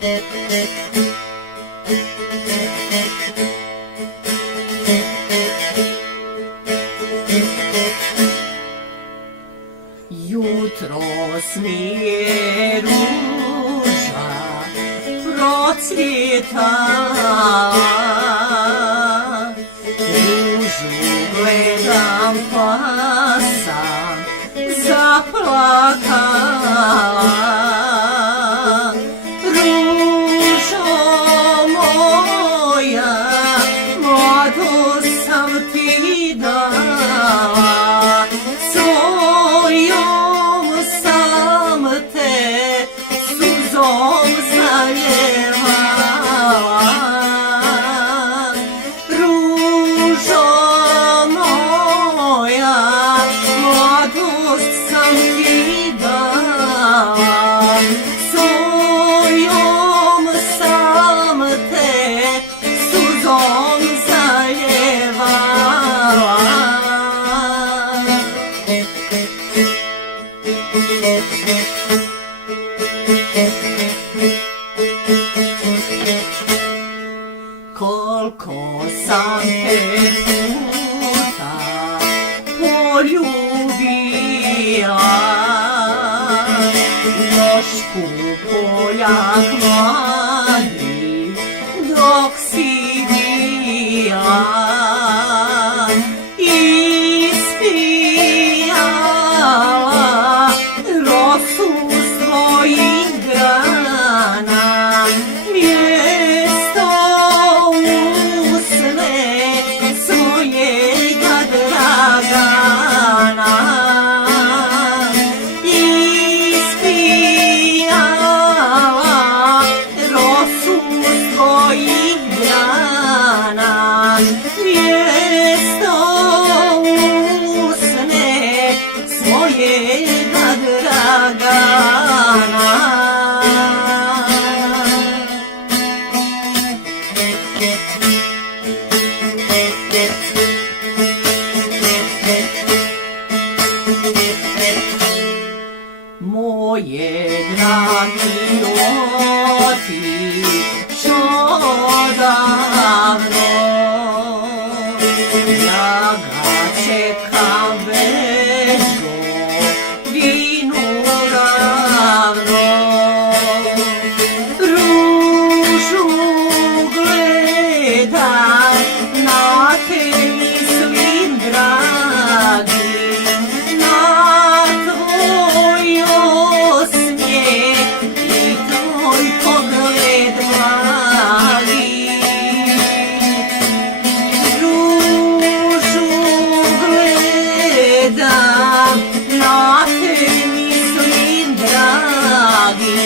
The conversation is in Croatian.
Jutros mi je ruža procvjetala, ružu gledam pa sam zaplakala. Ružo moja, mladost sam ti dala, svojom sam te suzom zaljevala. Ružo moja, mladost sam ti dala, svojom sam te suzom zaljevala. Koliko sam te puta poljubila, još Poljak mladi dok si bila, ispijala rosu svojih grana, mjesto usne svojega Dragana. Ispijala rosu svojih grana, mjesto usne svojega Dragana. Moje dragi otišo davno, ja ga čekam već godinu ravno. Ružu gledam, na te mislim dragi, na tvoj osmijeh i tvoj pogled blagi. Ružu gledam, na te mislim dragi,